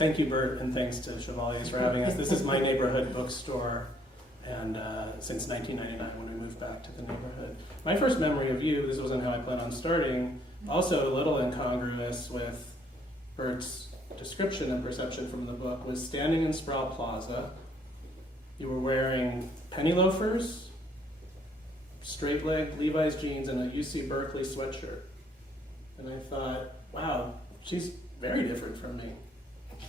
thank you, Bert, and thanks to Chevalier for having us. This is my neighborhood bookstore, and since 1999 when we moved back to the neighborhood. My first memory of you, this wasn't how I planned on starting, also a little incongruous with Bert's description and perception from the book, was standing in Sproul Plaza. You were wearing penny loafers, straight leg Levi's jeans, and a UC Berkeley sweatshirt. And I thought, wow, she's very different from me.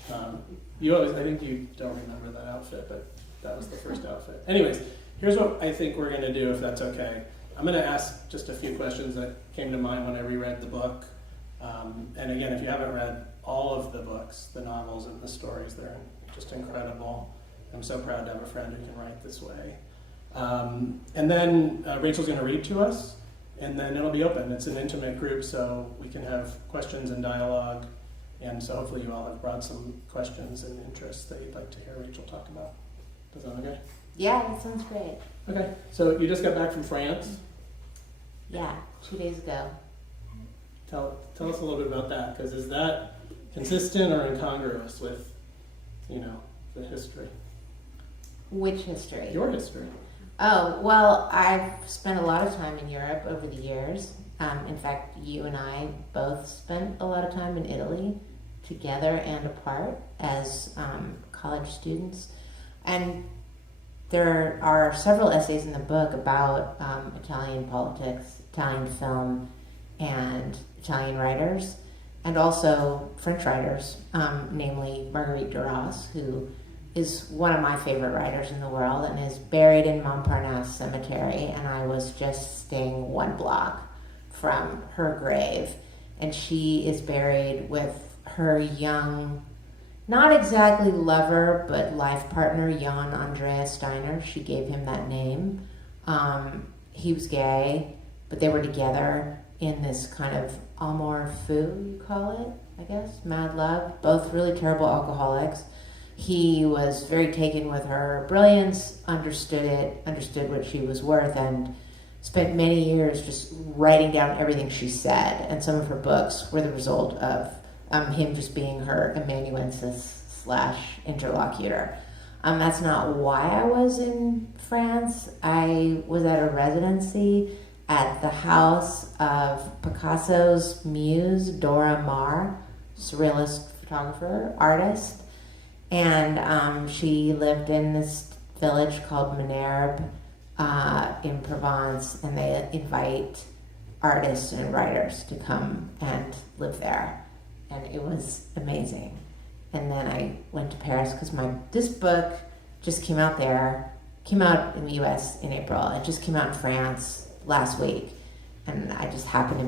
I think you don't remember that outfit, but that was the first outfit. Anyways, here's what I think we're going to do, if that's okay. I'm going to ask just a few questions that came to mind when I reread the book. And again, if you haven't read all of the books, the novels and the stories, they're just incredible. I'm so proud to have a friend who can write this way. And then Rachel's going to read to us, and then it'll be open. It's an intimate group, so we can have questions and dialogue. And so hopefully you all have brought some questions and interests that you'd like to hear Rachel talk about. Does that sound okay? Yeah, that sounds great. Okay, so you just got back from France? Yeah, 2 days ago. Tell us a little bit about that, because is that consistent or incongruous with, the history? Which history? Your history. Oh, well, I've spent a lot of time in Europe over the years. In fact, you and I both spent a lot of time in Italy together and apart as college students. And there are several essays in the book about Italian politics, Italian film, and Italian writers, and also French writers, namely Marguerite Duras, who is one of my favorite writers in the world and is buried in Montparnasse Cemetery, and I was just staying one block from her grave, and she is buried with her young, not exactly lover, but life partner, Jan Andreas Steiner. She gave him that name. He was gay, but they were together in this kind of amour fou, you call it, I guess, mad love, both really terrible alcoholics. He was very taken with her brilliance, understood what she was worth, and spent many years just writing down everything she said. And some of her books were the result of him just being her amanuensis / interlocutor. That's not why I was in France. I was at a residency at the house of Picasso's muse, Dora Maar, surrealist photographer, artist. And she lived in this village called Minerbe in Provence, and they invite artists and writers to come and live there. And it was amazing. And then I went to Paris because this book just came out in the US in April. It just came out in France last week. And I just happened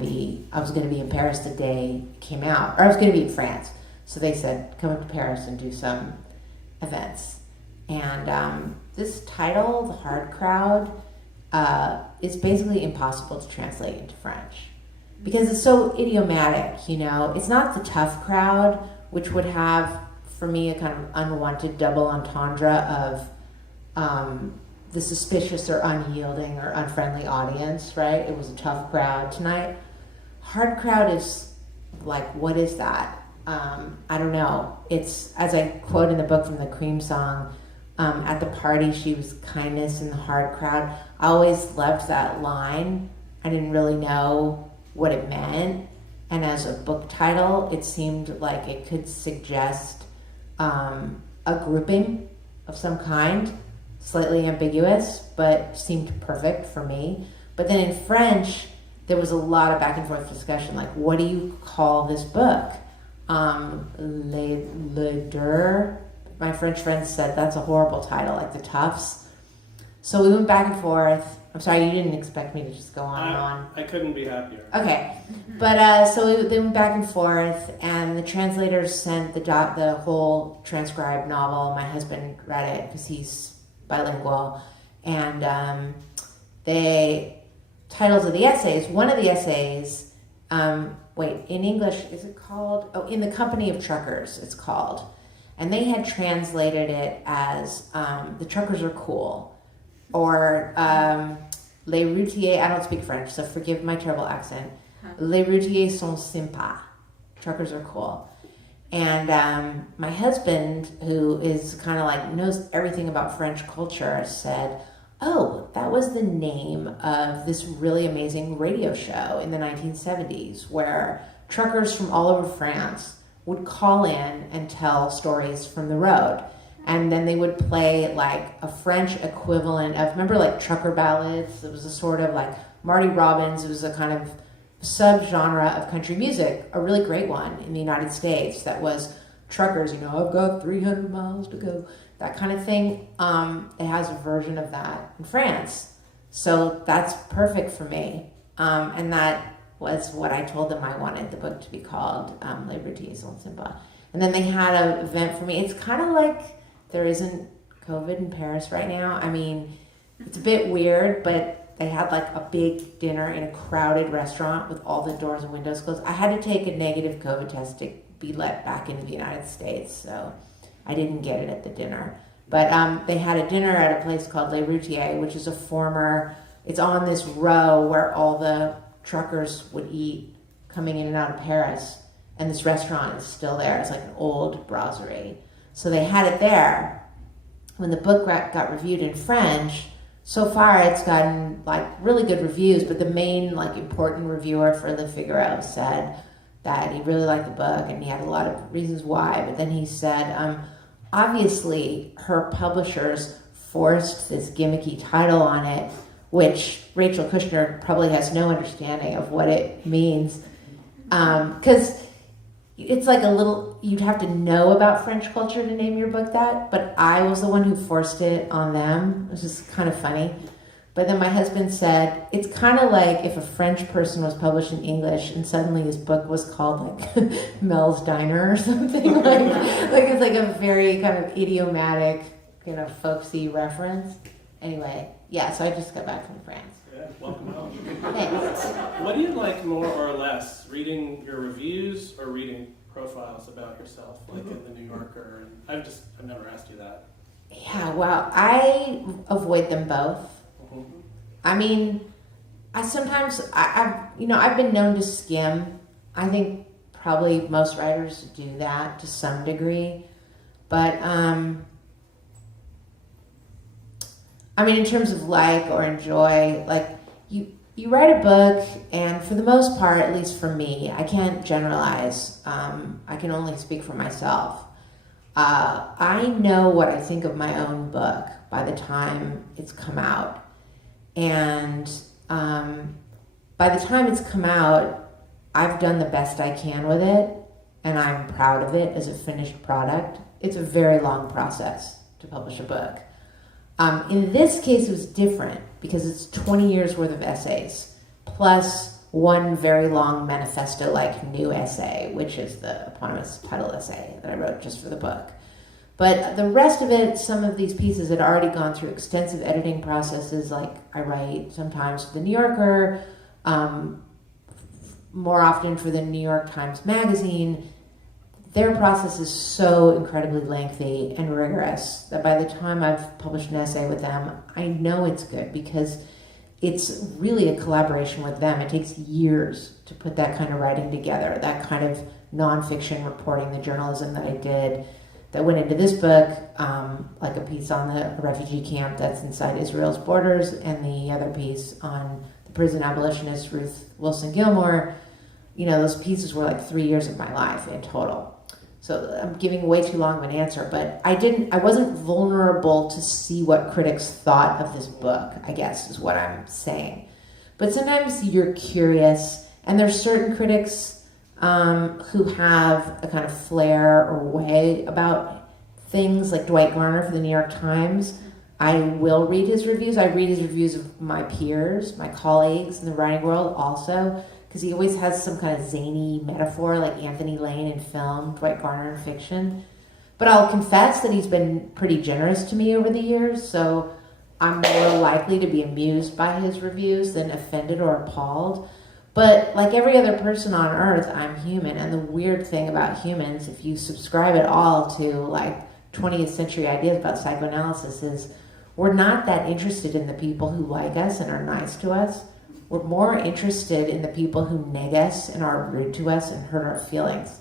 I was going to be in Paris the day it came out, or I was going to be in France. So they said, come up to Paris and do some events. And this title, The Hard Crowd, is basically impossible to translate into French because it's so idiomatic, It's not the tough crowd, which would have, for me, a kind of unwanted double entendre of the suspicious or unyielding or unfriendly audience, right? It was a tough crowd tonight. Hard crowd is like, what is that? I don't know. It's, as I quote in the book from the Cream song, at the party she was kindness in the hard crowd. I always loved that line. I didn't really know what it meant. And as a book title, it seemed like it could suggest a grouping of some kind, slightly ambiguous, but seemed perfect for me. But then in French, there was a lot of back and forth discussion, like, what do you call this book? Le Dur. My French friends said that's a horrible title, like The Toughs. So we went back and forth. I'm sorry, you didn't expect me to just go on and on. I couldn't be happier. Okay, but so they went back and forth, and the translators sent the whole transcribed novel. My husband read it because he's bilingual, and the titles of the essays. One of the essays. In English, is it called? Oh, In the Company of Truckers, it's called. And they had translated it as The Truckers Are Cool. Or Les Routiers, I don't speak French, so forgive my terrible accent. Les Routiers sont sympas. Truckers are cool. And my husband, who is kind of like knows everything about French culture, said, "Oh, that was the name of this really amazing radio show in the 1970s where truckers from all over France would call in and tell stories from the road. And then they would play like a French equivalent of, remember like trucker ballads? It was a sort of like Marty Robbins. It was a kind of subgenre of country music, a really great one in the United States that was truckers, I've got 300 miles to go, that kind of thing. It has a version of that in France. So that's perfect for me. And that was what I told them I wanted the book to be called, Les Bêtises en Sympa. And then they had an event for me. It's kind of like there isn't COVID in Paris right now. I mean, it's a bit weird, but they had like a big dinner in a crowded restaurant with all the doors and windows closed. I had to take a negative COVID test to be let back into the United States, so I didn't get it at the dinner. But they had a dinner at a place called Les Routiers, which is it's on this row where all the truckers would eat coming in and out of Paris. And this restaurant is still there. It's like an old brasserie. So they had it there. When the book got reviewed in French, so far it's gotten like really good reviews, but the main like important reviewer for Le Figaro said that he really liked the book and he had a lot of reasons why. But then he said, obviously her publishers forced this gimmicky title on it, which Rachel Kushner probably has no understanding of what it means. Because it's like you'd have to know about French culture to name your book that, but I was the one who forced it on them, which is kind of funny. But then my husband said, it's kind of like if a French person was published in English and suddenly his book was called like Mel's Diner or something. like it's like a very kind of idiomatic, folksy reference. Anyway, yeah, so I just got back from France. Yeah, welcome home. Thanks. What do you like more or less, reading your reviews or reading profiles about yourself, like in the New Yorker? I've never asked you that. Yeah, well, I avoid them both. Mm-hmm. I mean, I've been known to skim. I think probably most writers do that to some degree, but I mean, in terms of like or enjoy, like you write a book, and for the most part, at least for me, I can't generalize. I can only speak for myself. I know what I think of my own book by the time it's come out. And by the time it's come out, I've done the best I can with it, and I'm proud of it as a finished product. It's a very long process to publish a book. In this case, it was different because it's 20 years worth of essays, plus one very long manifesto-like new essay, which is the eponymous title essay that I wrote just for the book. But the rest of it, some of these pieces had already gone through extensive editing processes, like I write sometimes for the New Yorker, more often for the New York Times Magazine. Their process is so incredibly lengthy and rigorous that by the time I've published an essay with them, I know it's good because it's really a collaboration with them. It takes years to put that kind of writing together, that kind of nonfiction reporting, the journalism that I did that went into this book, like a piece on the refugee camp that's inside Israel's borders and the other piece on the prison abolitionist Ruth Wilson Gilmore. Those pieces were like 3 years of my life in total. So I'm giving way too long of an answer, but I wasn't vulnerable to see what critics thought of this book, I guess is what I'm saying. But sometimes you're curious, and there's certain critics who have a kind of flair or way about things, like Dwight Garner for the New York Times. I will read his reviews. I read his reviews of my peers, my colleagues in the writing world also, because he always has some kind of zany metaphor, like Anthony Lane in film, Dwight Garner in fiction. But I'll confess that he's been pretty generous to me over the years, so I'm more likely to be amused by his reviews than offended or appalled. But like every other person on earth, I'm human, and the weird thing about humans, if you subscribe at all to like 20th century ideas about psychoanalysis, is we're not that interested in the people who like us and are nice to us. We're more interested in the people who neg us and are rude to us and hurt our feelings.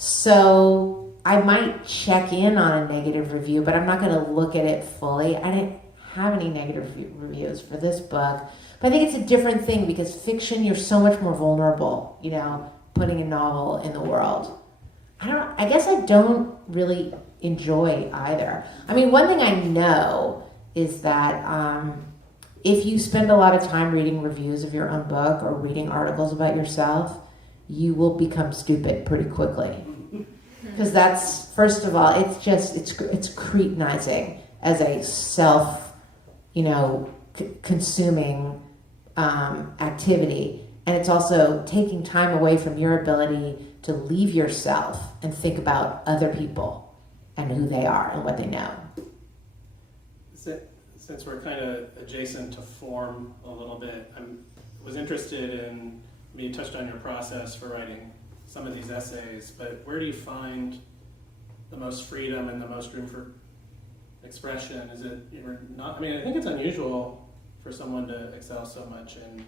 So I might check in on a negative review, but I'm not going to look at it fully. I didn't have any negative reviews for this book, but I think it's a different thing because fiction, you're so much more vulnerable, you know, putting a novel in the world. I guess I don't really enjoy either. I mean, one thing I know is that if you spend a lot of time reading reviews of your own book or reading articles about yourself, you will become stupid pretty quickly. Because that's, first of all, it's cretinizing as a self, you know, consuming activity. And it's also taking time away from your ability to leave yourself and think about other people and who they are and what they know. Since we're kind of adjacent to form a little bit, I was interested in, you touched on your process for writing some of these essays, but where do you find the most freedom and the most room for expression? Is it, you're not, I mean, I think it's unusual for someone to excel so much in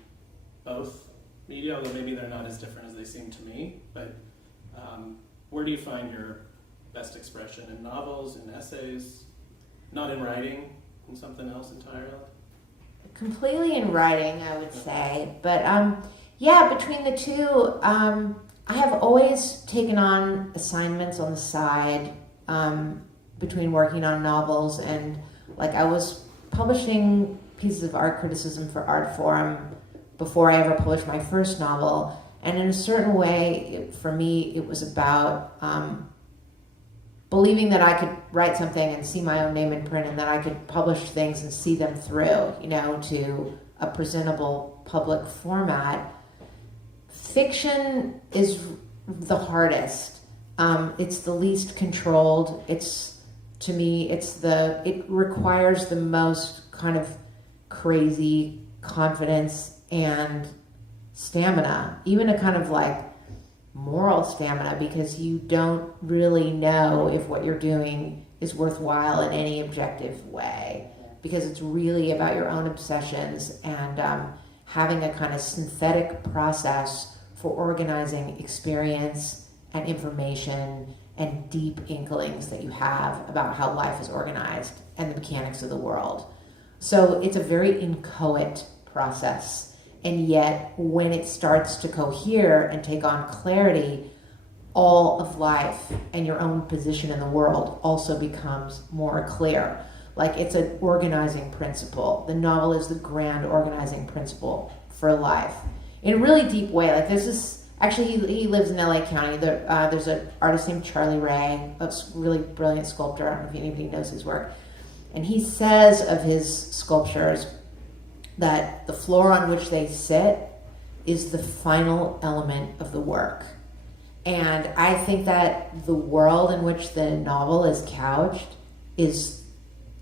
both media, although maybe they're not as different as they seem to me, but where do you find your best expression? In novels, in essays, not in writing, in something else entirely? Completely in writing, I would say. But yeah, between the two, I have always taken on assignments on the side between working on novels, and like I was publishing pieces of art criticism for Art Forum before I ever published my first novel. And in a certain way, for me, it was about believing that I could write something and see my own name in print, and that I could publish things and see them through, you know, to a presentable public format. Fiction is the hardest. It's the least controlled. To me, it requires the most kind of crazy confidence and stamina, even a kind of like moral stamina, because you don't really know if what you're doing is worthwhile in any objective way, because it's really about your own obsessions and having a kind of synthetic process for organizing experience and information and deep inklings that you have about how life is organized and the mechanics of the world. So it's a very inchoate process. And yet, when it starts to cohere and take on clarity, all of life and your own position in the world also becomes more clear. Like, it's an organizing principle. The novel is the grand organizing principle for life in a really deep way. Like, this is actually, he lives in LA County. There's an artist named Chevalier, a really brilliant sculptor. I don't know if anybody knows his work. And he says of his sculptures that the floor on which they sit is the final element of the work. And I think that the world in which the novel is couched is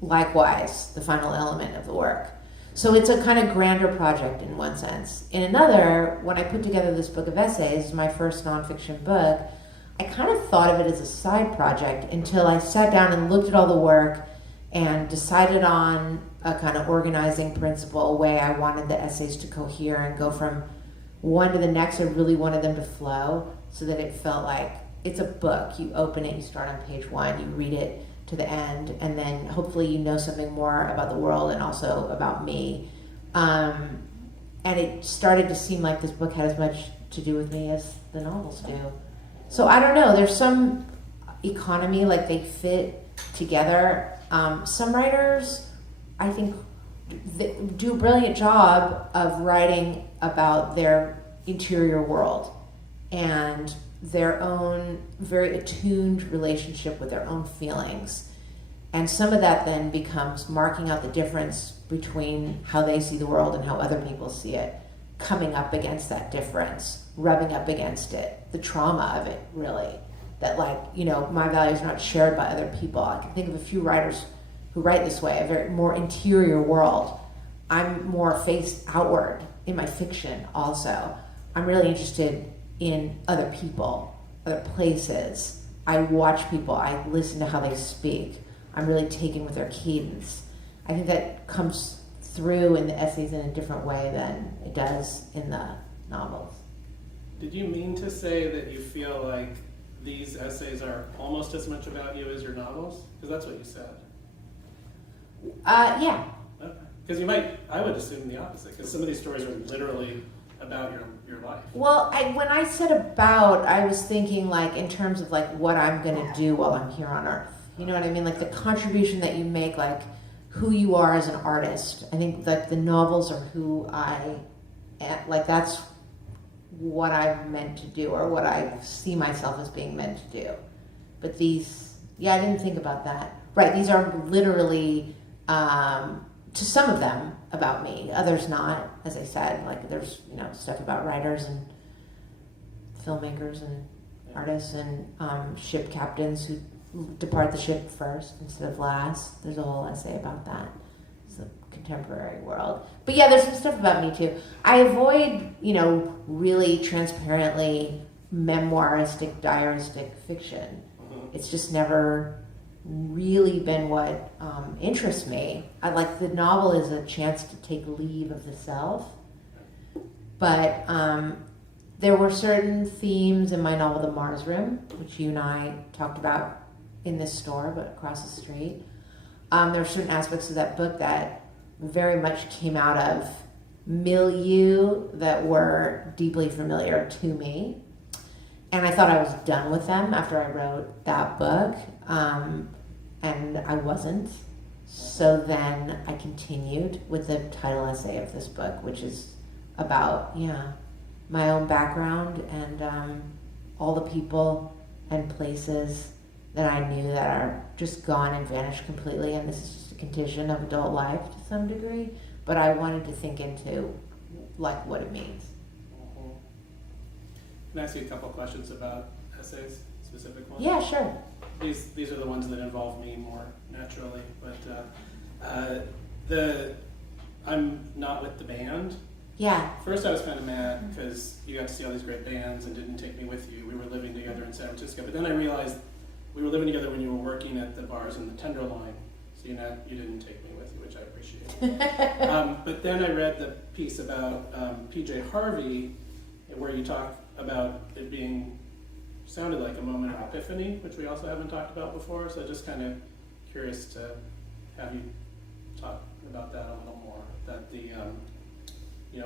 likewise the final element of the work. So it's a kind of grander project in one sense. In another, when I put together this book of essays, my first nonfiction book, I kind of thought of it as a side project until I sat down and looked at all the work and decided on a kind of organizing principle, a way I wanted the essays to cohere and go from one to the next. I really wanted them to flow so that it felt like it's a book. You open it, you start on page 1, you read it to the end, and then hopefully you know something more about the world and also about me. And it started to seem like this book had as much to do with me as the novels do. So I don't know, there's some economy, like they fit together. Some writers, I think, do a brilliant job of writing about their interior world and their own very attuned relationship with their own feelings. And some of that then becomes marking out the difference between how they see the world and how other people see it, coming up against that difference, rubbing up against it, the trauma of it, really. That, like, you know, my values are not shared by other people. I can think of a few writers who write this way, a very more interior world. I'm more faced outward in my fiction also. I'm really interested in other people, other places. I watch people, I listen to how they speak. I'm really taken with their cadence. I think that comes through in the essays in a different way than it does in the novels. Did you mean to say that you feel like these essays are almost as much about you as your novels? Because that's what you said. Yeah. Okay. Because I would assume the opposite, because some of these stories are literally about your life. Well, when I said about, I was thinking like in terms of like what I'm going to do while I'm here on Earth. You know what I mean? Like the contribution that you make, like who you are as an artist. I think that the novels are who I am. Like that's what I'm meant to do, or what I see myself as being meant to do. But these, I didn't think about that. Right, these are literally, to some of them, about me. Others not, as I said. Like there's, stuff about writers and filmmakers and artists and ship captains who depart the ship first instead of last. There's a whole essay about that. It's the contemporary world. But yeah, there's some stuff about me too. I avoid, really transparently memoiristic, diaristic fiction. It's just never really been what interests me. I like the novel is a chance to take leave of the self. But there were certain themes in my novel, The Mars Room, which you and I talked about in this store, but across the street. There are certain aspects of that book that very much came out of milieu that were deeply familiar to me. And I thought I was done with them after I wrote that book, and I wasn't. So then I continued with the title essay of this book, which is about, my own background and all the people and places that I knew that are just gone and vanished completely, and this is just a condition of adult life to some degree, but I wanted to think into like what it means. Can I ask you a couple questions about essays, specific ones? Yeah, sure. These are the ones that involve me more naturally, but I'm not with the band. Yeah. First I was kind of mad because you got to see all these great bands and didn't take me with you. We were living together in San Francisco, but then I realized we were living together when you were working at the bars in the Tenderloin, so you didn't take me with you, which I appreciate. But then I read the piece about PJ Harvey, where you talk about it sounded like a moment of epiphany, which we also haven't talked about before, so just kind of curious to have you talk about that a little more, that the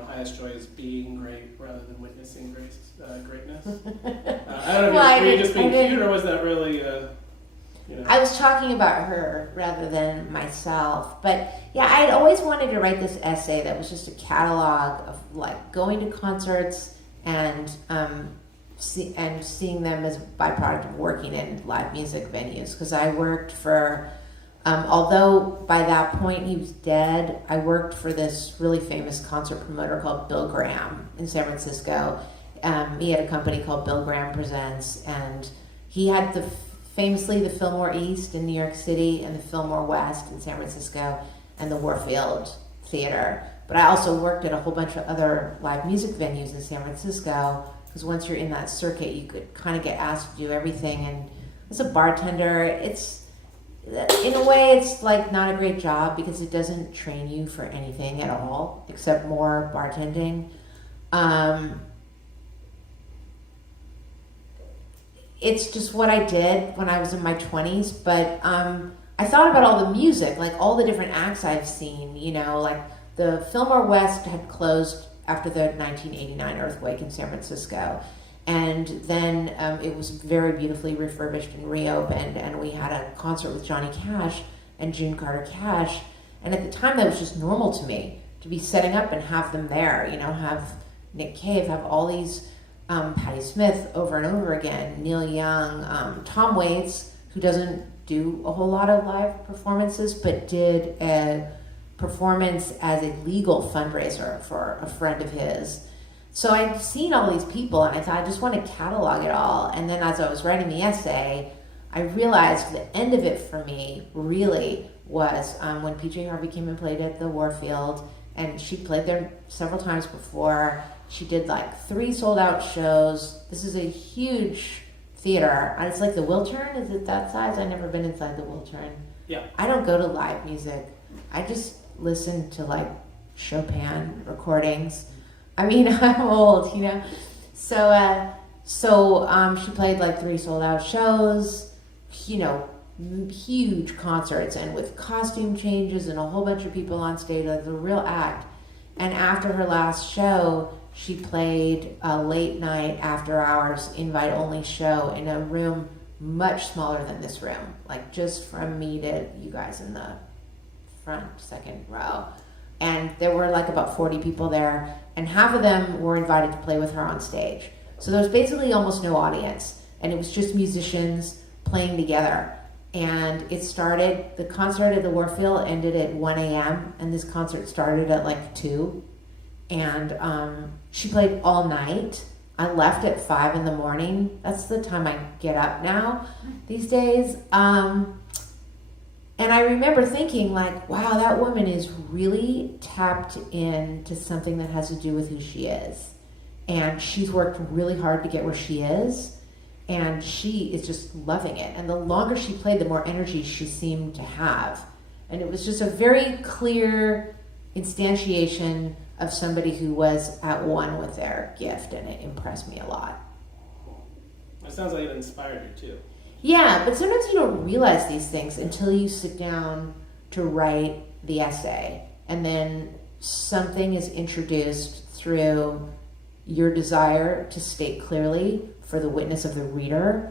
highest joy is being great rather than witnessing greatness. I don't know, were you just being cute, or was that really, I was talking about her rather than myself. But yeah, I had always wanted to write this essay that was just a catalog of like going to concerts and seeing them as a byproduct of working in live music venues. Because I worked for, although by that point he was dead, I worked for this really famous concert promoter called Bill Graham in San Francisco. He had a company called Bill Graham Presents, and he had famously the Fillmore East in New York City and the Fillmore West in San Francisco and the Warfield Theater. But I also worked at a whole bunch of other live music venues in San Francisco, because once you're in that circuit, you could kind of get asked to do everything. And as a bartender, in a way, it's like not a great job because it doesn't train you for anything at all except more bartending. It's just what I did when I was in my 20s, but I thought about all the music, like all the different acts I've seen, like the Fillmore West had closed after the 1989 earthquake in San Francisco. And then it was very beautifully refurbished and reopened, and we had a concert with Johnny Cash and June Carter Cash. And at the time, that was just normal to me, to be setting up and have them there, have Nick Cave, have all these Patti Smith over and over again, Neil Young, Tom Waits, who doesn't do a whole lot of live performances, but did a performance as a legal fundraiser for a friend of his. So I'd seen all these people, and I thought, I just want to catalog it all. And then as I was writing the essay, I realized the end of it for me really was when PJ Harvey came and played at the Warfield, and she played there several times before. She did like 3 sold-out shows. This is a huge theater, and it's like the Wiltern. Is it that size? I've never been inside the Wiltern. Yeah. I don't go to live music. I just listen to like Chopin recordings. I mean, I'm old, So So she played like 3 sold out shows, you know, huge concerts, and with costume changes and a whole bunch of people on stage. Like a real act. And after her last show, she played a late night after hours invite only show in a room much smaller than this room, like just from me to you guys in the front second row. And there were like about 40 people there, and half of them were invited to play with her on stage. So there was basically almost no audience, and it was just musicians playing together. And it started, the concert at the Warfield ended at 1 a.m. and this concert started at like 2. And she played all night. I left at 5 in the morning. That's the time I get up now these days. And I remember thinking like, wow, that woman is really tapped into something that has to do with who she is. And she's worked really hard to get where she is. And she is just loving it. And the longer she played, the more energy she seemed to have. And it was just a very clear instantiation of somebody who was at one with their gift, and it impressed me a lot. It sounds like it inspired you too. Yeah, but sometimes you don't realize these things until you sit down to write the essay. And then something is introduced through your desire to state clearly for the witness of the reader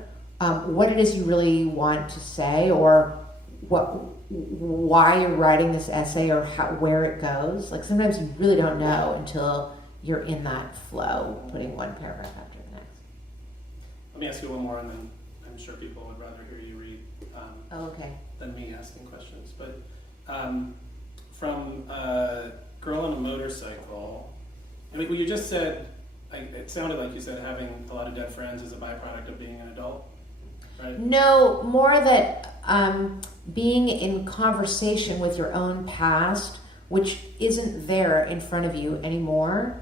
what it is you really want to say, or why you're writing this essay, or where it goes. Like sometimes you really don't know until you're in that flow, putting one paragraph after the next. Let me ask you one more, and then I'm sure people would rather hear you read Okay. than me asking questions. But from Girl on a Motorcycle, I mean, what you just said, it sounded like you said having a lot of dead friends is a byproduct of being an adult, right? No, more that being in conversation with your own past, which isn't there in front of you anymore.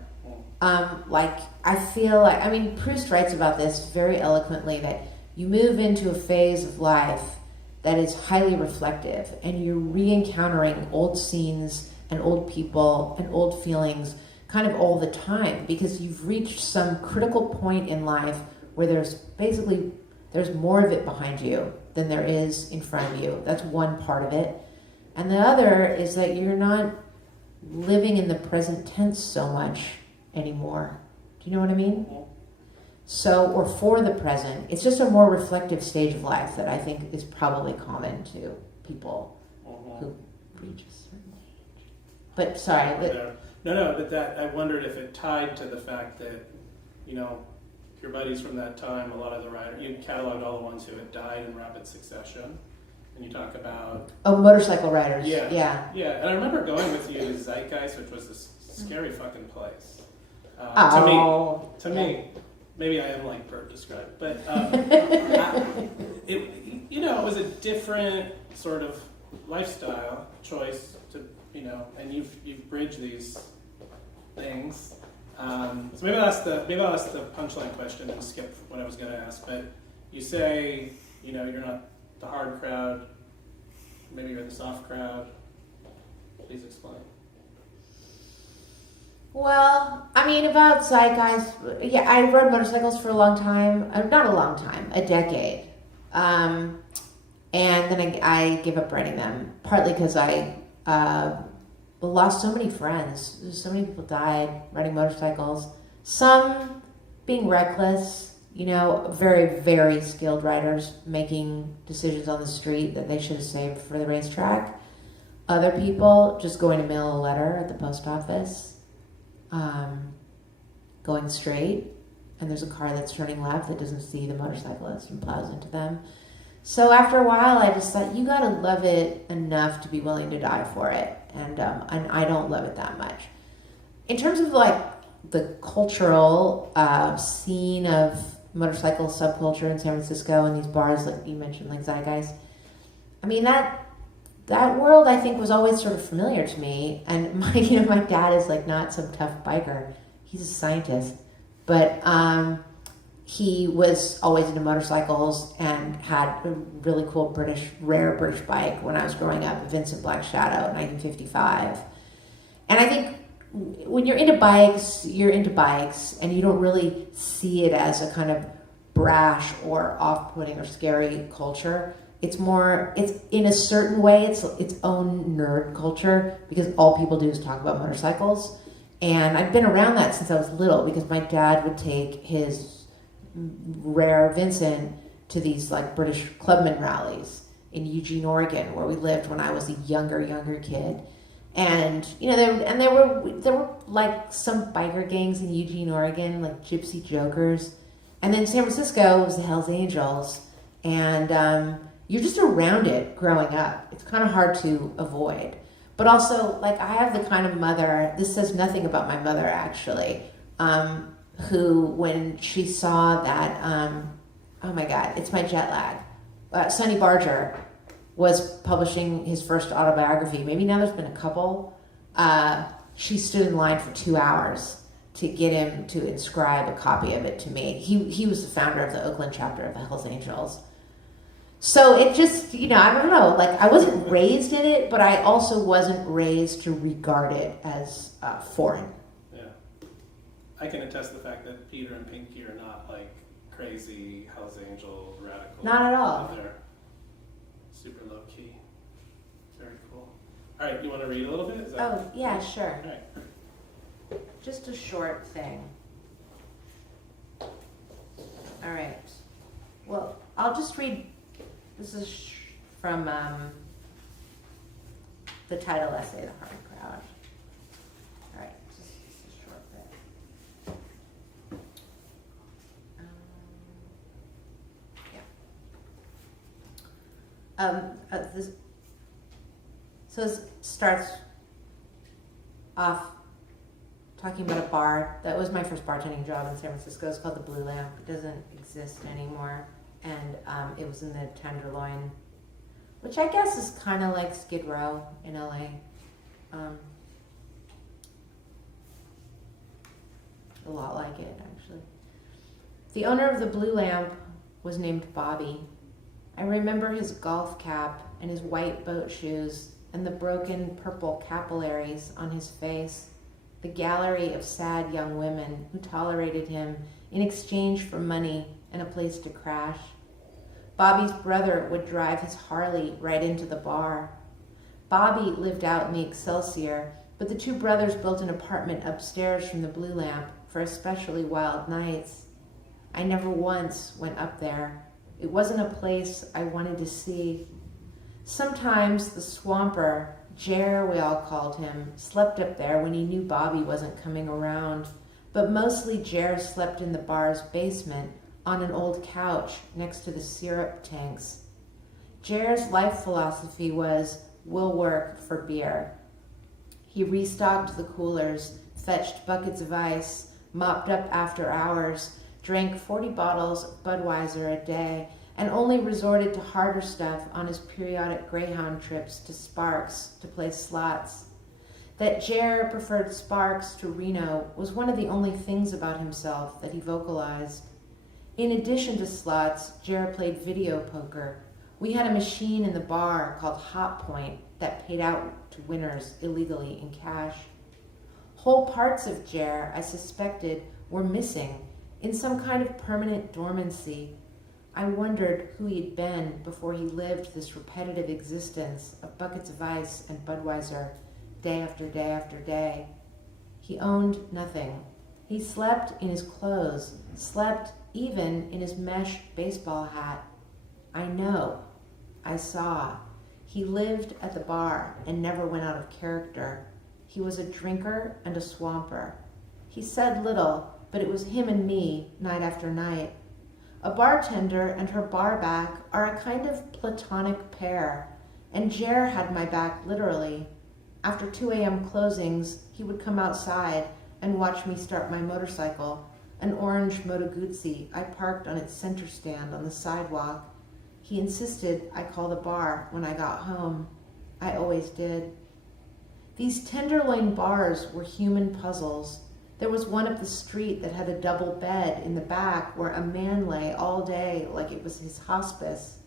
Like, I feel like, I mean, Proust writes about this very eloquently, that you move into a phase of life that is highly reflective, and you're re-encountering old scenes and old people and old feelings kind of all the time, because you've reached some critical point in life where there's more of it behind you than there is in front of you. That's one part of it. And the other is that you're not living in the present tense so much anymore. Do you know what I mean? So, or for the present. It's just a more reflective stage of life that I think is probably common to people who reach a certain age. But sorry, but that I wondered if it tied to the fact that, you know, your buddies from that time, a lot of the writers, you cataloged all the ones who had died in rapid succession, and you talk about motorcycle riders. Yeah. Yeah. And I remember going with you to Zeitgeist, which was this scary fucking place. To me, maybe I am like Bert described, but it was a different sort of lifestyle choice to, you know, and you've bridged these things. So maybe I'll ask the punchline question and skip what I was going to ask. But you say, you know, you're not the hard crowd. Maybe you're the soft crowd. Please explain. Well, I mean, about Zeitgeist, yeah, I rode motorcycles for a long time. Not a long time, a decade. And then I gave up riding them, partly because I lost so many friends. So many people died riding motorcycles. Some being reckless, you know, very, very skilled riders making decisions on the street that they should have saved for the racetrack. Other people just going to mail a letter at the post office. Going straight, and there's a car that's turning left that doesn't see the motorcyclist and plows into them. So after a while, I just thought, you gotta love it enough to be willing to die for it, and I don't love it that much. In terms of like the cultural scene of motorcycle subculture in San Francisco and these bars like you mentioned, like Zeitgeist, I mean that world I think was always sort of familiar to me. And my dad is like not some tough biker. He's a scientist, but he was always into motorcycles and had a really cool rare British bike when I was growing up, a Vincent Black Shadow in 1955. And I think when you're into bikes, and you don't really see it as a kind of brash or off-putting or scary culture. It's in a certain way, it's its own nerd culture, because all people do is talk about motorcycles. And I've been around that since I was little, because my dad would take his rare Vincent to these like British clubman rallies in Eugene, Oregon, where we lived when I was a younger kid. And there were like some biker gangs in Eugene, Oregon, like Gypsy Jokers, and then San Francisco was the Hells Angels, and you're just around it growing up. It's kind of hard to avoid, but also like I have the kind of mother. This says nothing about my mother actually, who when she saw that, oh my God, it's my jet lag. Sonny Barger was publishing his first autobiography. Maybe now there's been a couple. She stood in line for 2 hours to get him to inscribe a copy of it to me. He was the founder of the Oakland chapter of the Hells Angels. So it just, I don't know, like I wasn't raised in it, but I also wasn't raised to regard it as foreign. Yeah. I can attest to the fact that Peter and Pinky are not like crazy Hells Angel radical. Not at all. They're super low key. Very cool. All right, you want to read a little bit? Yeah, sure. All right. Just a short thing. All right. Well, I'll just read. This is from the title essay, The Hard Crowd. All right, just a short bit. This starts off talking about a bar. That was my first bartending job in San Francisco. It's called the Blue Lamp. It doesn't exist anymore. And it was in the Tenderloin, which I guess is kind of like Skid Row in LA. A lot like it, actually. The owner of the Blue Lamp was named Bobby. I remember his golf cap and his white boat shoes and the broken purple capillaries on his face, the gallery of sad young women who tolerated him in exchange for money and a place to crash. Bobby's brother would drive his Harley right into the bar. Bobby lived out in the Excelsior, but the two brothers built an apartment upstairs from the Blue Lamp for especially wild nights. I never once went up there. It wasn't a place I wanted to see. Sometimes the swamper, Jer we all called him, slept up there when he knew Bobby wasn't coming around, but mostly Jer slept in the bar's basement on an old couch next to the syrup tanks. Jer's life philosophy was, we'll work for beer. He restocked the coolers, fetched buckets of ice, mopped up after hours, drank 40 bottles of Budweiser a day, and only resorted to harder stuff on his periodic Greyhound trips to Sparks to play slots. That Jer preferred Sparks to Reno was one of the only things about himself that he vocalized. In addition to slots, Jer played video poker. We had a machine in the bar called Hot Point that paid out to winners illegally in cash. Whole parts of Jer, I suspected, were missing in some kind of permanent dormancy. I wondered who he'd been before he lived this repetitive existence of buckets of ice and Budweiser, day after day after day. He owned nothing. He slept in his clothes, slept even in his mesh baseball hat. I know. I saw. He lived at the bar and never went out of character. He was a drinker and a swamper. He said little, but it was him and me, night after night. A bartender and her bar back are a kind of platonic pair, and Jer had my back literally. After 2 a.m. closings, he would come outside and watch me start my motorcycle, an orange Moto Guzzi I parked on its center stand on the sidewalk. He insisted I call the bar when I got home. I always did. These Tenderloin bars were human puzzles. There was one up the street that had a double bed in the back where a man lay all day like it was his hospice.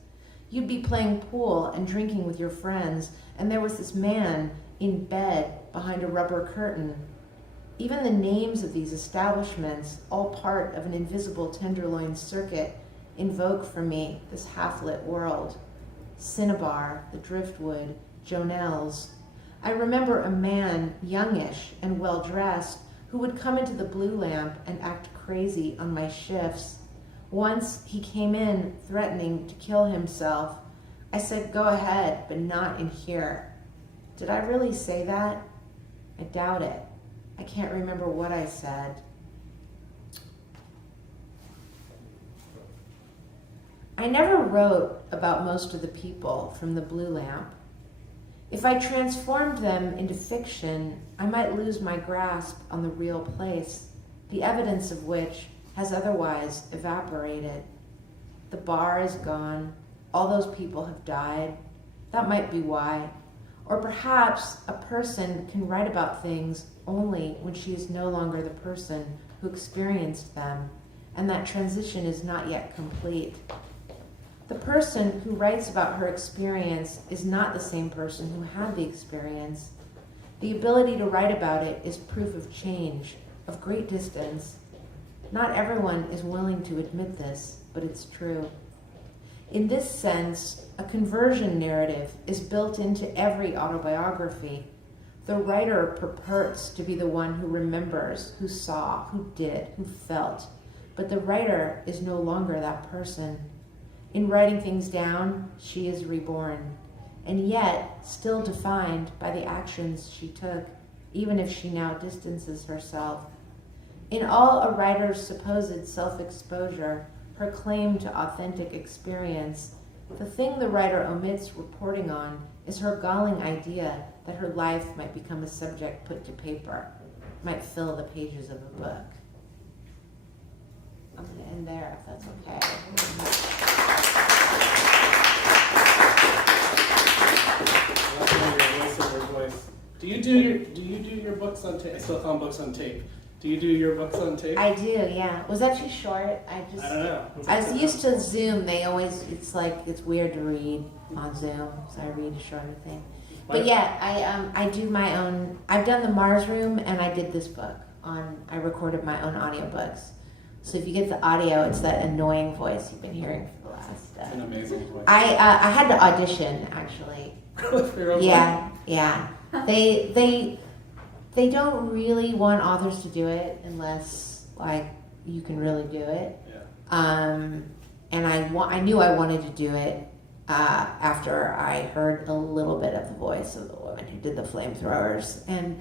You'd be playing pool and drinking with your friends, and there was this man in bed behind a rubber curtain. Even the names of these establishments, all part of an invisible tenderloin circuit, invoke for me this half-lit world. Cinnabar, the Driftwood, Jonelle's. I remember a man, youngish and well-dressed, who would come into the Blue Lamp and act crazy on my shifts. Once he came in threatening to kill himself. I said, go ahead, but not in here. Did I really say that? I doubt it. I can't remember what I said. I never wrote about most of the people from the Blue Lamp. If I transformed them into fiction, I might lose my grasp on the real place, the evidence of which has otherwise evaporated. The bar is gone. All those people have died. That might be why. Or perhaps a person can write about things only when she is no longer the person who experienced them, and that transition is not yet complete. The person who writes about her experience is not the same person who had the experience. The ability to write about it is proof of change, of great distance. Not everyone is willing to admit this, but it's true. In this sense, a conversion narrative is built into every autobiography. The writer purports to be the one who remembers, who saw, who did, who felt, but the writer is no longer that person. In writing things down, she is reborn, and yet still defined by the actions she took, even if she now distances herself. In all a writer's supposed self-exposure, her claim to authentic experience, the thing the writer omits reporting on is her galling idea that her life might become a subject put to paper, might fill the pages of a book. I'm going to end there, if that's okay. Do you do your books on tape? I still call them books on tape. Do you do your books on tape? I do, yeah. Was that too short? I don't know. I was used to Zoom. It's weird to read on Zoom, so I read a shorter thing. But yeah, I do my own. I've done the Mars Room, and I did this book I recorded my own audiobooks. So if you get the audio, it's that annoying voice you've been hearing for the last. It's an amazing voice. I had to audition actually. Yeah. They don't really want authors to do it unless like you can really do it. Yeah. And I knew I wanted to do it after I heard a little bit of the voice of the woman who did the flamethrowers, and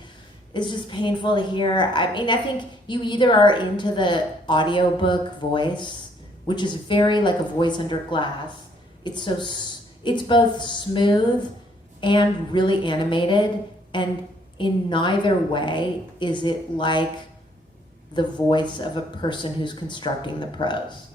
it's just painful to hear. I mean, I think you either are into the audiobook voice, which is very like a voice under glass. It's both smooth and really animated, and in neither way is it like the voice of a person who's constructing the prose.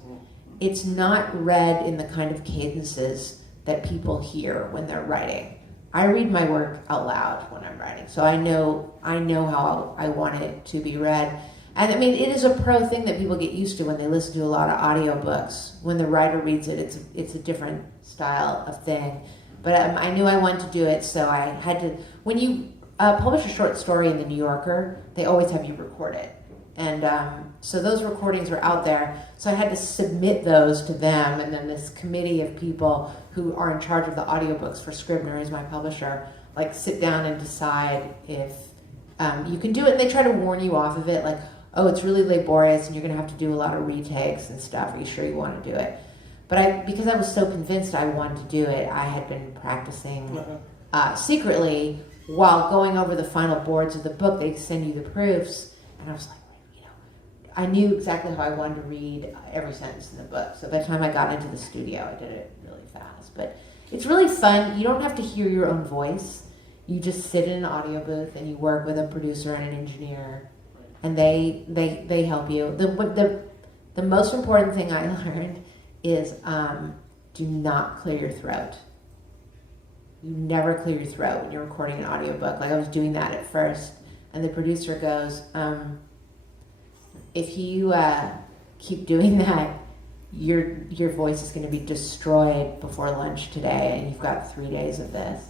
It's not read in the kind of cadences that people hear when they're writing. I read my work out loud when I'm writing, so I know how I want it to be read. And I mean, it is a pro thing that people get used to when they listen to a lot of audiobooks. When the writer reads it, it's a different style of thing. But I knew I wanted to do it, so I had to. When you publish a short story in the New Yorker, they always have you record it. And so those recordings are out there. So I had to submit those to them, and then this committee of people who are in charge of the audiobooks for Scribner, as my publisher, like sit down and decide if you can do it. And they try to warn you off of it, like, oh, it's really laborious and you're going to have to do a lot of retakes and stuff. Are you sure you want to do it? But because I was so convinced I wanted to do it, I had been practicing secretly while going over the final boards of the book. They send you the proofs, and I was like, I knew exactly how I wanted to read every sentence in the book. So by the time I got into the studio, I did it really fast. But it's really fun. You don't have to hear your own voice. You just sit in an audio booth and you work with a producer and an engineer, and they help you. The most important thing I learned is do not clear your throat. You never clear your throat when you're recording an audiobook. Like I was doing that at first, and the producer goes, if you keep doing that, your voice is going to be destroyed before lunch today, and you've got 3 days of this.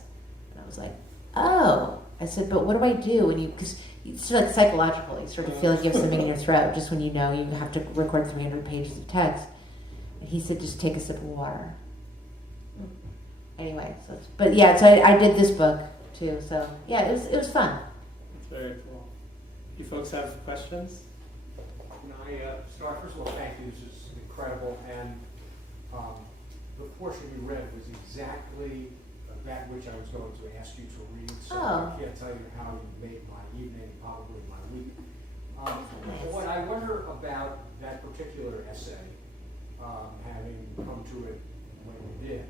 And I was like, oh, I said, but what do I do when you, because it's sort of like psychological, you sort of feel like you have something in your throat just when you know you have to record 300 pages of text. And he said, just take a sip of water. Anyway, but yeah, so I did this book too. So yeah, it was fun. It's very cool. You folks have questions? Can I start? First of all, thank you. This is incredible. And the portion you read was exactly that which I was going to ask you to read. So I can't tell you how you made my evening, probably my week. What I wonder about that particular essay, having come to it when we did,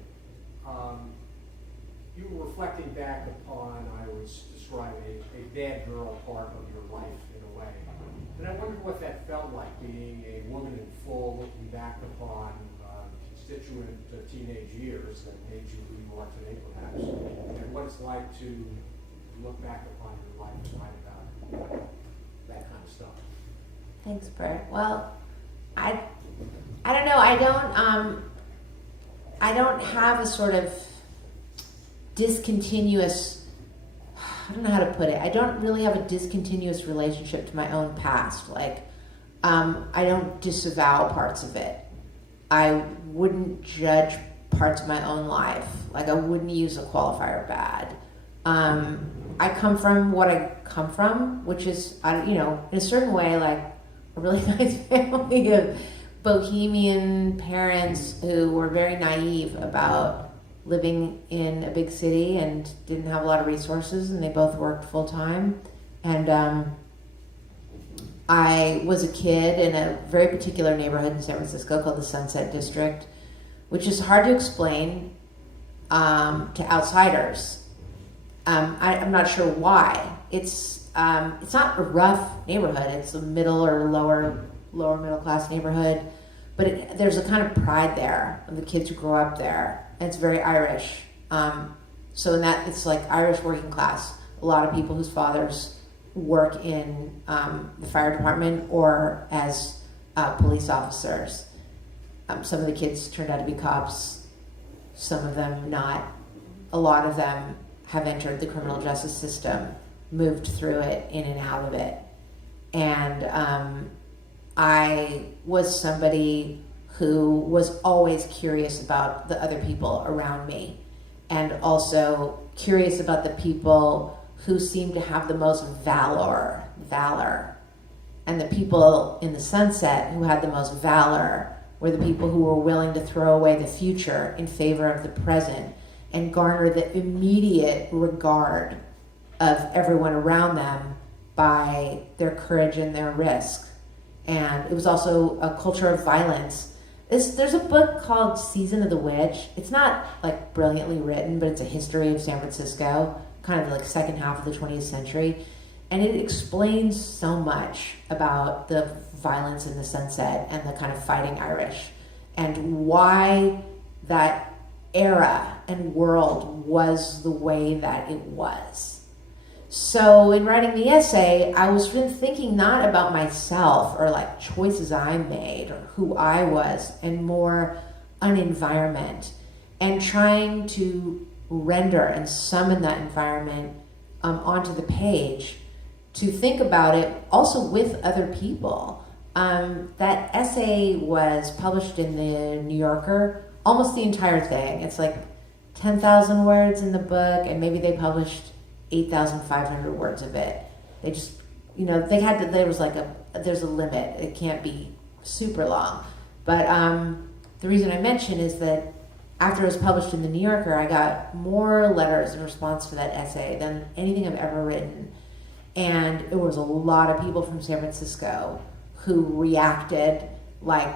you were reflecting back upon, I was describing a bad girl part of your life in a way. And I wondered what that felt like, being a woman in full, looking back upon constituent teenage years that made you who you are today, perhaps, and what it's like to look back upon your life and write about that kind of stuff. Thanks, Bert. Well, I don't know. I don't have a sort of discontinuous, I don't know how to put it. I don't really have a discontinuous relationship to my own past. Like, I don't disavow parts of it. I wouldn't judge parts of my own life. Like, I wouldn't use a qualifier bad. I come from what I come from, which is, in a certain way, like a really nice family of bohemian parents who were very naive about living in a big city and didn't have a lot of resources, and they both worked full time. And I was a kid in a very particular neighborhood in San Francisco called the Sunset District, which is hard to explain to outsiders. I'm not sure why. It's not a rough neighborhood. It's a middle or lower middle class neighborhood, but there's a kind of pride there of the kids who grow up there. And it's very Irish. So in that, it's like Irish working class. A lot of people whose fathers work in the fire department or as police officers. Some of the kids turned out to be cops, some of them not. A lot of them have entered the criminal justice system, moved through it, in and out of it. And I was somebody who was always curious about the other people around me, and also curious about the people who seemed to have the most valor. And the people in the Sunset who had the most valor were the people who were willing to throw away the future in favor of the present and garner the immediate regard of everyone around them by their courage and their risk. And it was also a culture of violence. There's a book called Season of the Witch. It's not like brilliantly written, but it's a history of San Francisco, kind of like second half of the 20th century. And it explains so much about the violence in the Sunset and the kind of fighting Irish and why that era and world was the way that it was. So in writing the essay, I was thinking not about myself or like choices I made or who I was, and more an environment, and trying to render and summon that environment onto the page, to think about it also with other people. That essay was published in the New Yorker, almost the entire thing. It's like 10,000 words in the book, and maybe they published 8,500 words of it. They just, there's a limit. It can't be super long. But the reason I mention is that after it was published in the New Yorker, I got more letters in response to that essay than anything I've ever written. And it was a lot of people from San Francisco who reacted like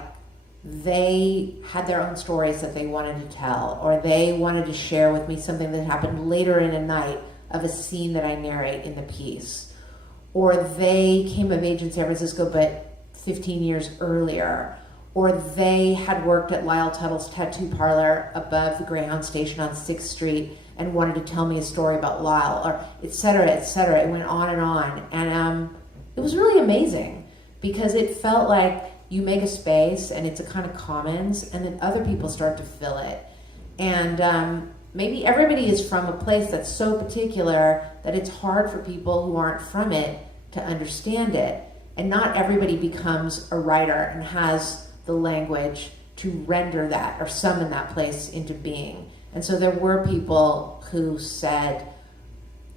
they had their own stories that they wanted to tell, or they wanted to share with me something that happened later in a night of a scene that I narrate in the piece. Or they came of age in San Francisco but 15 years earlier. Or they had worked at Lyle Tuttle's tattoo parlor above the Greyhound station on 6th Street and wanted to tell me a story about Lyle, or et cetera, et cetera. It went on. And it was really amazing because it felt like you make a space and it's a kind of commons, and then other people start to fill it. And maybe everybody is from a place that's so particular that it's hard for people who aren't from it to understand it. And not everybody becomes a writer and has the language to render that or summon that place into being. And so there were people who said,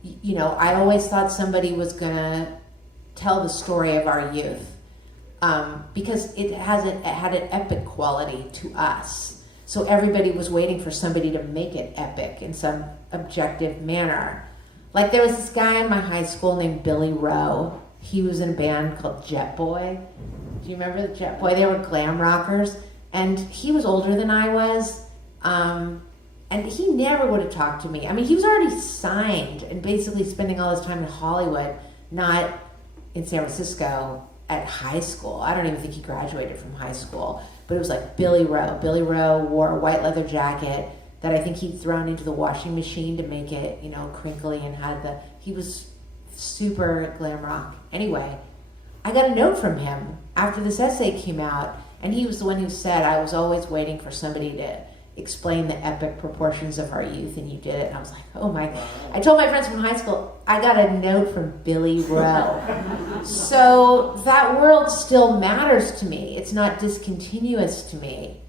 I always thought somebody was going to tell the story of our youth because it had an epic quality to us. So everybody was waiting for somebody to make it epic in some objective manner. Like there was this guy in my high school named Billy Rowe. He was in a band called Jet Boy. Do you remember the Jet Boy? They were glam rockers. And he was older than I was. And he never would have talked to me. I mean, he was already signed and basically spending all his time in Hollywood, not in San Francisco at high school. I don't even think he graduated from high school. But it was like Billy Rowe. Billy Rowe wore a white leather jacket that I think he'd thrown into the washing machine to make it, crinkly, and he was super glam rock. Anyway, I got a note from him after this essay came out, and he was the one who said, I was always waiting for somebody to explain the epic proportions of our youth, and you did it. And I was like, oh my God. I told my friends from high school, I got a note from Billy Rowe. So that world still matters to me. It's not discontinuous to me.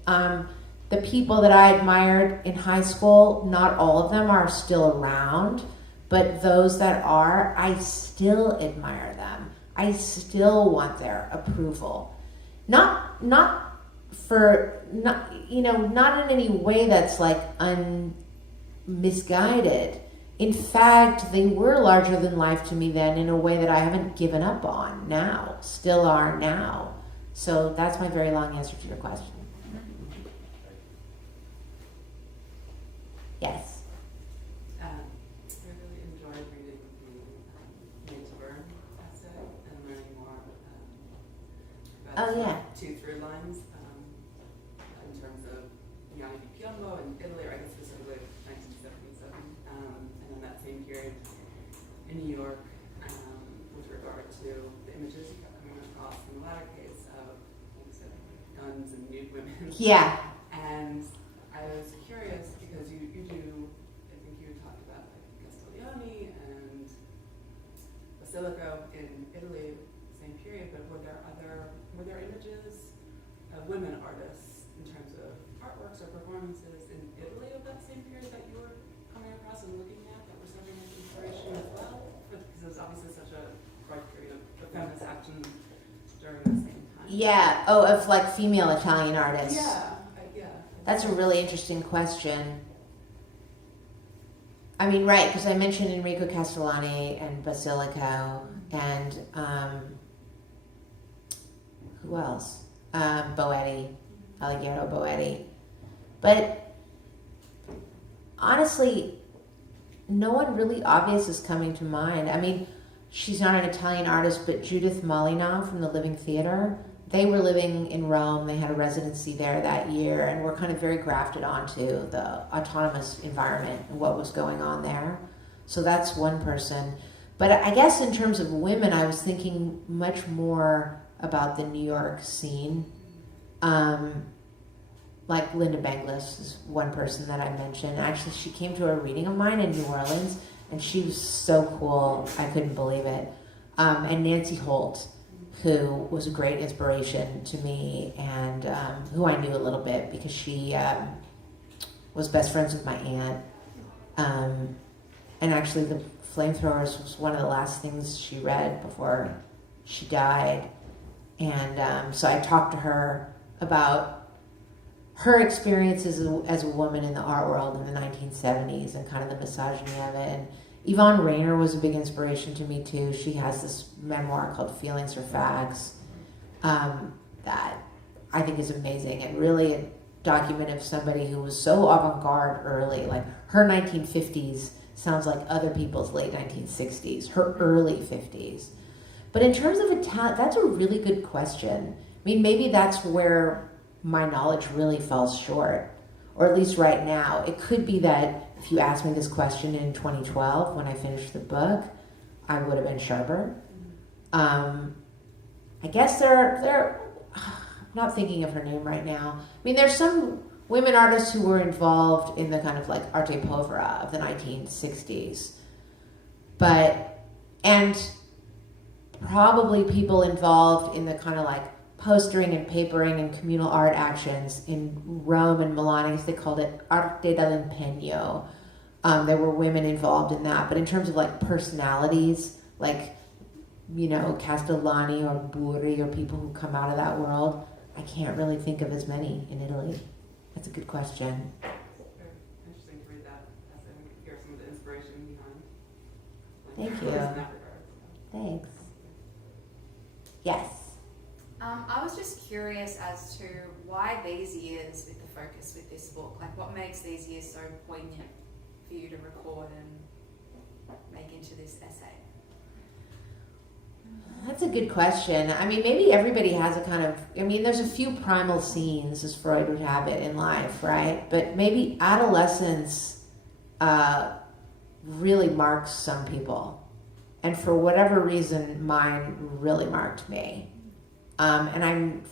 The people that I admired in high school, not all of them are still around, but those that are, I still admire them. I still want their approval. Not in any way that's like misguided. In fact, they were larger than life to me then in a way that I haven't given up on now, still are now. So that's my very long answer to your question. Yes. I really enjoyed reading the Mitchell essay and learning more about two through lines in terms of Gianni di Piombo in Italy, or I guess specifically 1977, and then that same period in New York with regard to the images you kept coming across in the latter case of, like you said, guns and nude women. Yeah. And I was curious because you do, I think you talked about like Castiglione and Basilico in Italy, same period, but were there images of women artists in terms of artworks or performances in Italy of that same period that you were coming across and looking at that were serving as inspiration as well? Because it was obviously such a bright period of feminist action during that same time. Yeah. Oh, of like female Italian artists. Yeah. That's a really interesting question. I mean, right, because I mentioned Enrico Castellani and Basilico and who else? Boetti, Alighiero Boetti. But honestly, no one really obvious is coming to mind. I mean, she's not an Italian artist, but Judith Molina from the Living Theater. They were living in Rome. They had a residency there that year and were kind of very grafted onto the autonomous environment and what was going on there. So that's one person. But I guess in terms of women, I was thinking much more about the New York scene. Like Linda Banglis is one person that I mentioned. Actually, she came to a reading of mine in New Orleans, and she was so cool. I couldn't believe it. And Nancy Holt, who was a great inspiration to me and who I knew a little bit because she was best friends with my aunt. And actually the Flamethrowers was one of the last things she read before she died. And so I talked to her about her experiences as a woman in the art world in the 1970s and kind of the misogyny of it. And Yvonne Rainer was a big inspiration to me too. She has this memoir called Feelings or Facts that I think is amazing and really a document of somebody who was so avant-garde early. Like her 1950s sounds like other people's late 1960s, her early 50s. But in terms of Italian, that's a really good question. I mean, maybe that's where my knowledge really falls short, or at least right now. It could be that if you asked me this question in 2012 when I finished the book, I would have been sharper. I guess I'm not thinking of her name right now. I mean, there's some women artists who were involved in the kind of like arte povera of the 1960s. And probably people involved in the kind of like postering and papering and communal art actions in Rome and Milan. I guess they called it arte dell'impegno. There were women involved in that. But in terms of like personalities, like, you know, Castellani or Burri or people who come out of that world, I can't really think of as many in Italy. That's a good question. Very interesting to read that, as I would hear some of the inspiration behind. Thank you. In that regard. Thanks. Yes. I was just curious as to why these years with the focus with this book. Like, what makes these years so poignant for you to record and make into this essay? That's a good question. I mean, maybe everybody has a kind of, I mean, there's a few primal scenes, as Freud would have it, in life, right? But maybe adolescence really marks some people. And for whatever reason, mine really marked me. And I'm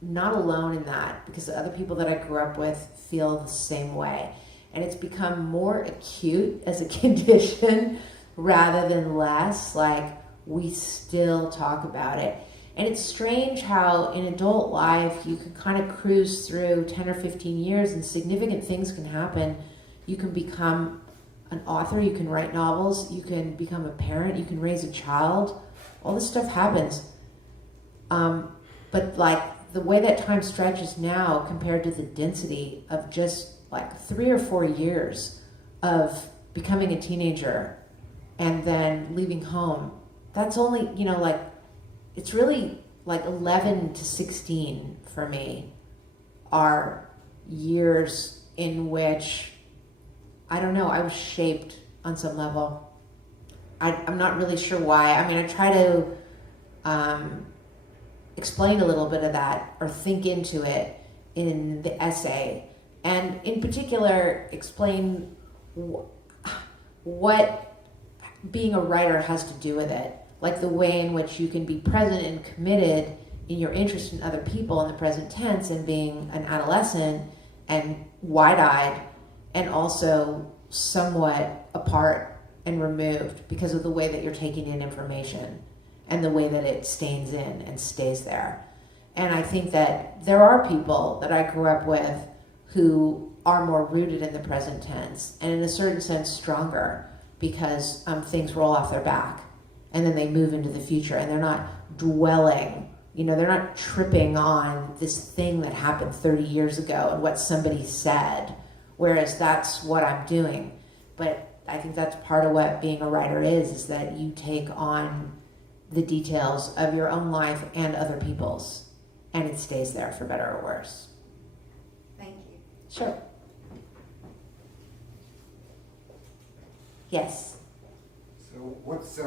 not alone in that, because the other people that I grew up with feel the same way. And it's become more acute as a condition rather than less. Like, we still talk about it. And it's strange how in adult life you can kind of cruise through 10 or 15 years and significant things can happen. You can become an author, you can write novels, you can become a parent, you can raise a child. All this stuff happens. But like the way that time stretches now compared to the density of just like 3 or 4 years of becoming a teenager and then leaving home, that's only, you know, like, it's really like 11 to 16 for me are years in which, I don't know, I was shaped on some level. I'm not really sure why. I mean, I try to explain a little bit of that or think into it in the essay. And in particular, explain what being a writer has to do with it. Like the way in which you can be present and committed in your interest in other people in the present tense and being an adolescent and wide-eyed and also somewhat apart and removed because of the way that you're taking in information and the way that it stains in and stays there. And I think that there are people that I grew up with who are more rooted in the present tense and in a certain sense stronger because things roll off their back and then they move into the future and they're not dwelling, you know, they're not tripping on this thing that happened 30 years ago and what somebody said, whereas that's what I'm doing. But I think that's part of what being a writer is that you take on the details of your own life and other people's, and it stays there for better or worse. Thank you. Sure. Yes. So what's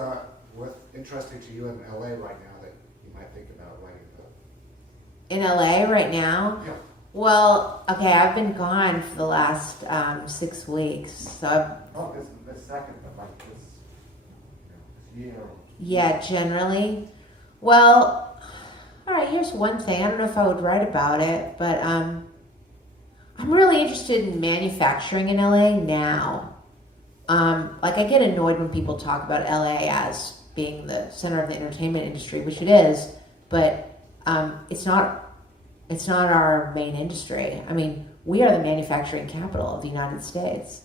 interesting to you in LA right now that you might think about writing about? In LA right now? Yeah. Well, okay, I've been gone for the last 6 weeks, so This second, but like this, you know, this year. yeah, generally. Well, all right, here's one thing. I don't know if I would write about it, but I'm really interested in manufacturing in LA now. Like, I get annoyed when people talk about LA as being the center of the entertainment industry, which it is, but it's not our main industry. I mean, we are the manufacturing capital of the United States.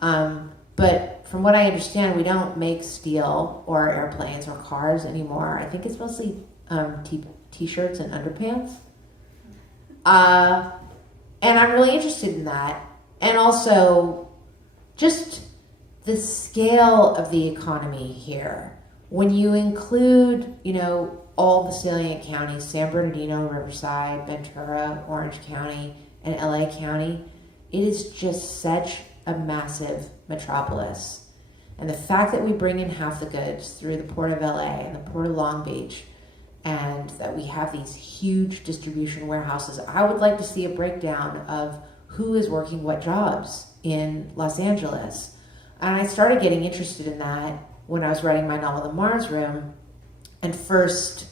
But from what I understand, we don't make steel or airplanes or cars anymore. I think it's mostly t-shirts and underpants. And I'm really interested in that. And also just the scale of the economy here. When you include, you know, all the salient counties, San Bernardino, Riverside, Ventura, Orange County, and LA County, it is just such a massive metropolis. And the fact that we bring in half the goods through the Port of LA and the Port of Long Beach, and that we have these huge distribution warehouses, I would like to see a breakdown of who is working what jobs in Los Angeles. And I started getting interested in that when I was writing my novel, The Mars Room, and first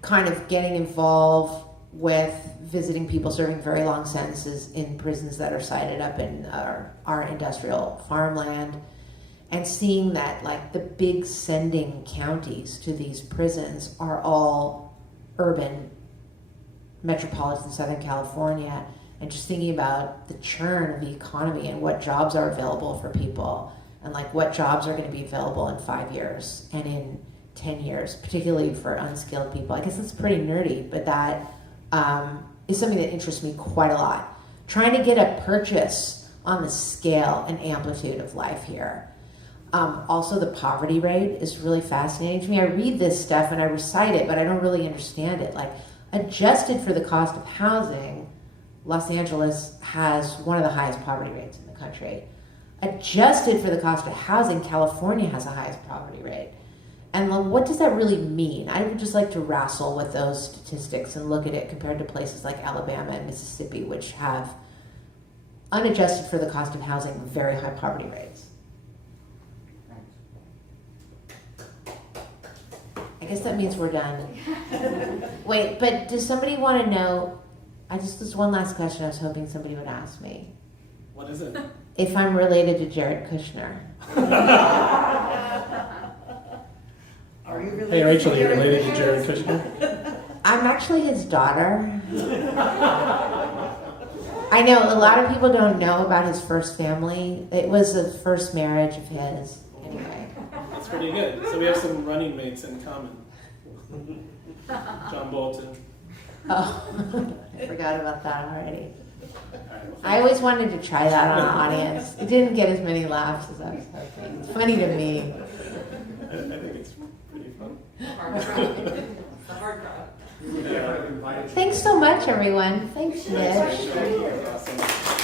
kind of getting involved with visiting people serving very long sentences in prisons that are sited up in our industrial farmland, and seeing that like the big sending counties to these prisons are all urban, metropolitan Southern California, and just thinking about the churn of the economy and what jobs are available for people, and like what jobs are going to be available in 5 years and in 10 years, particularly for unskilled people. I guess it's pretty nerdy, but that is something that interests me quite a lot. Trying to get a purchase on the scale and amplitude of life here. Also, the poverty rate is really fascinating to me. I read this stuff and I recite it, but I don't really understand it. Like, adjusted for the cost of housing, Los Angeles has one of the highest poverty rates in the country. Adjusted for the cost of housing, California has the highest poverty rate. And what does that really mean? I would just like to wrestle with those statistics and look at it compared to places like Alabama and Mississippi, which have, unadjusted for the cost of housing, very high poverty rates. I guess that means we're done. Wait, but does somebody want to know, there's one last question I was hoping somebody would ask me. What is it? If I'm related to Jared Kushner. Are you related? Hey Rachel, you're related to Jared Kushner? I'm actually his daughter. I know a lot of people don't know about his first family. It was the first marriage of his. Anyway. That's pretty good. So we have some running mates in common. John Bolton. Oh, I forgot about that already. All right, well, I always wanted to try that on an audience. It didn't get as many laughs as I was hoping. It's funny to me. I think it's pretty fun. Hard crowd. It's a hard crowd. We would definitely invite you. Thanks so much, everyone. Thanks, Mitch. Thank you.